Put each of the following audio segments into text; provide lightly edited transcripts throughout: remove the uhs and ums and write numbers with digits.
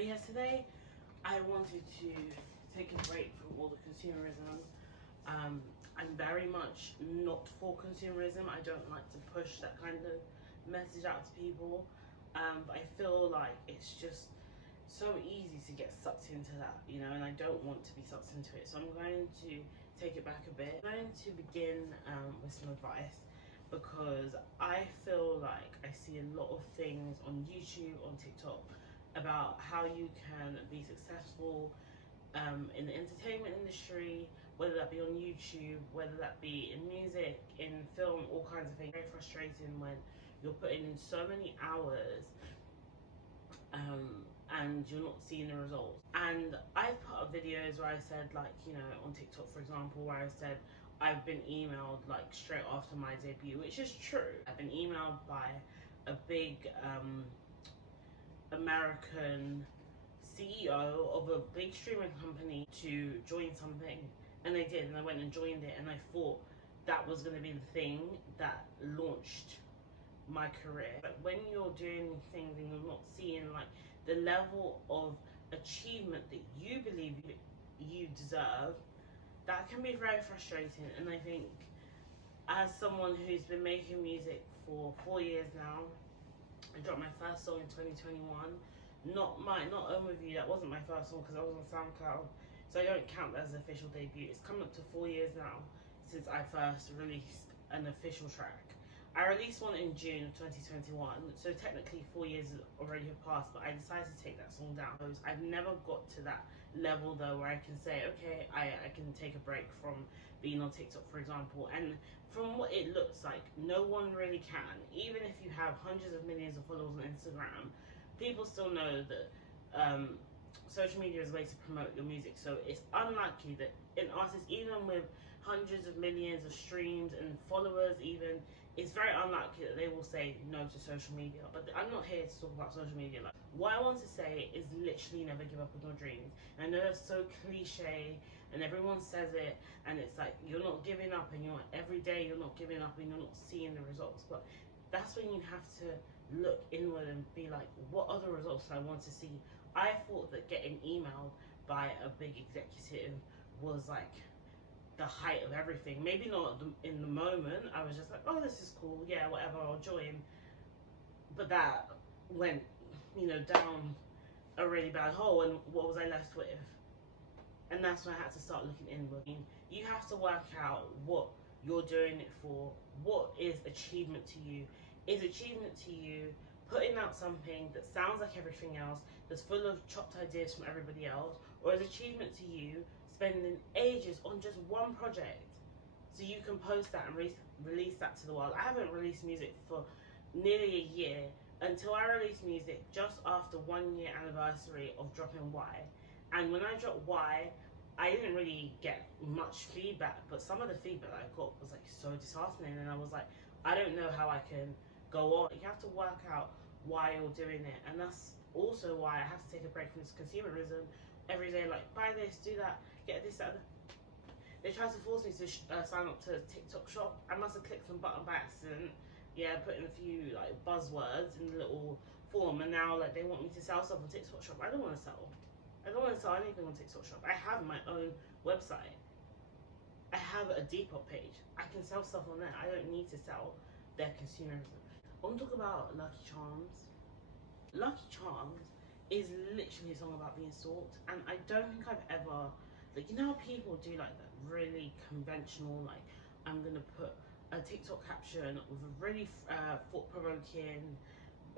But yes, today I wanted to take a break from all the consumerism. I'm very much not for consumerism. I don't like to push that kind of message out to people. But I feel like it's just so easy to get sucked into that, you know, and I don't want to be sucked into it. So I'm going to take it back a bit. I'm going to begin with some advice, because I feel like I see a lot of things on YouTube, on TikTok, about how you can be successful in the entertainment industry, whether that be on YouTube, whether that be in music, in film, all kinds of things. Very frustrating when you're putting in so many hours and you're not seeing the results. And I've put up videos where I said, like, you know, on TikTok, for example, where I said I've been emailed like straight after my debut, which is true. I've been emailed by a big American CEO of a big streaming company to join something, and they did, and I went and joined it, and I thought that was going to be the thing that launched my career. But when you're doing things and you're not seeing like the level of achievement that you believe you deserve, that can be very frustrating. And I think, as someone who's been making music for 4 years now, I dropped my first song in 2021. Not Own With You, that wasn't my first song because I was on SoundCloud, so I don't count that as an official debut. It's coming up to 4 years now since I first released an official track. I released one in June of 2021, so technically 4 years already have passed, but I decided to take that song down. I've never got to that level though where I can say, okay, I can take a break from being on TikTok, for example. And from what it looks like, no one really can. Even if you have hundreds of millions of followers on Instagram, people still know that social media is a way to promote your music. So it's unlikely that an artist, even with hundreds of millions of streams and followers, even, it's very unlikely that they will say no to social media. But I'm not here to talk about social media. Like, what I want to say is literally never give up on your dreams. And I know that's so cliche and everyone says it, and it's like you're not giving up, and you're every day you're not giving up and you're not seeing the results. But that's when you have to look inward and be like, what other results I want to see? I thought that getting emailed by a big executive was like the height of everything. Maybe not in the moment. I was just like, oh, this is cool. Yeah, whatever, I'll join. But that went, you know, down a really bad hole. And what was I left with? And that's when I had to start looking inward. You have to work out what you're doing it for. What is achievement to you? Is achievement to you putting out something that sounds like everything else, that's full of chopped ideas from everybody else? Or is achievement to you spending ages on just one project so you can post that and release that to the world? I haven't released music for nearly a year, until I released music just after 1 year anniversary of dropping Y. And when I dropped Y, I didn't really get much feedback, but some of the feedback I got was like so disheartening, and I was like, I don't know how I can go on. You have to work out why you're doing it, and that's also why I have to take a break from this consumerism every day. Like, buy this, do that, get this, that. They tried to force me to sign up to TikTok Shop. I must have clicked some button by accident. Yeah, put in a few like buzzwords in the little form, and now like they want me to sell stuff on TikTok Shop. I don't want to sell. I don't want to sell anything on TikTok Shop. I have my own website. I have a Depop page. I can sell stuff on there. I don't need to sell their consumerism. I want to talk about Lucky Charms. Lucky Charms is literally a song about being stalked, and I don't think I've ever, like, you know how people do like that really conventional, like, I'm gonna put a TikTok caption with a really thought-provoking,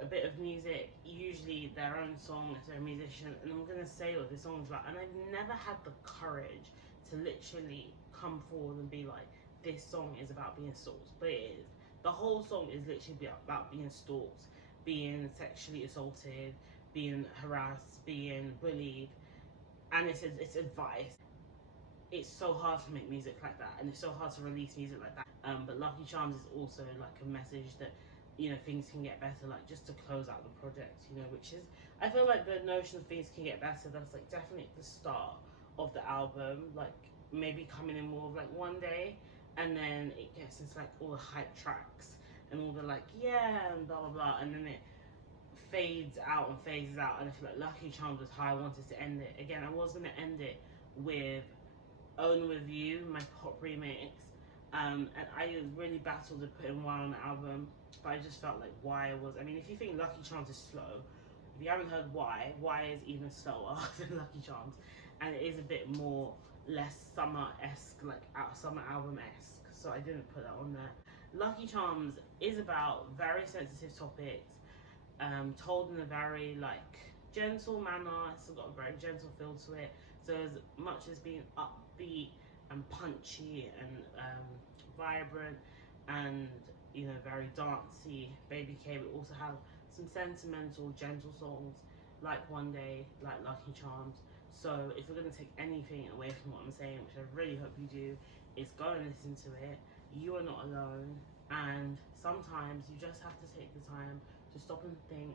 a bit of music, usually their own song if they're a musician, and I'm gonna say what this song's about. And I've never had the courage to literally come forward and be like, this song is about being stalked, but it is. The whole song is literally about being stalked, being sexually assaulted, being harassed, being bullied, and it's advice. It's so hard to make music like that, and it's so hard to release music like that. But Lucky Charms is also like a message that, you know, things can get better, like just to close out the project, you know, which is, I feel like the notion of things can get better, that's like definitely at the start of the album, like maybe coming in more of like one day, and then it gets into like all the hype tracks and all the like, yeah, and blah blah blah, and then it fades out and phases out, and I feel like Lucky Charms was how I wanted to end it. Again, I was going to end it with Own With You, my pop remix, and I really battled to put in Why on the album, but I just felt like Why was, I mean, if you think Lucky Charms is slow, if you haven't heard Why is even slower than Lucky Charms, and it is a bit more, less summer-esque, like summer album-esque, so I didn't put that on there. Lucky Charms is about very sensitive topics, told in a very like gentle manner. It's got a very gentle feel to it. So as much as being upbeat and punchy and vibrant and, you know, very dancey, Baby K, we also have some sentimental, gentle songs like One Day, like Lucky Charms. So if you're going to take anything away from what I'm saying, which I really hope you do, is go and listen to it. You are not alone, and sometimes you just have to take the time to stop and think,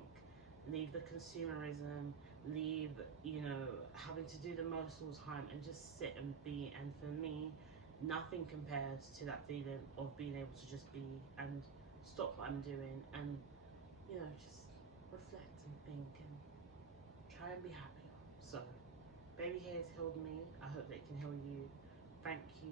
leave the consumerism, leave, you know, having to do the most all the time, and just sit and be. And for me, nothing compares to that feeling of being able to just be and stop what I'm doing and, you know, just reflect and think and try and be happier. So Baby K has healed me. I hope that it can heal you. Thank you.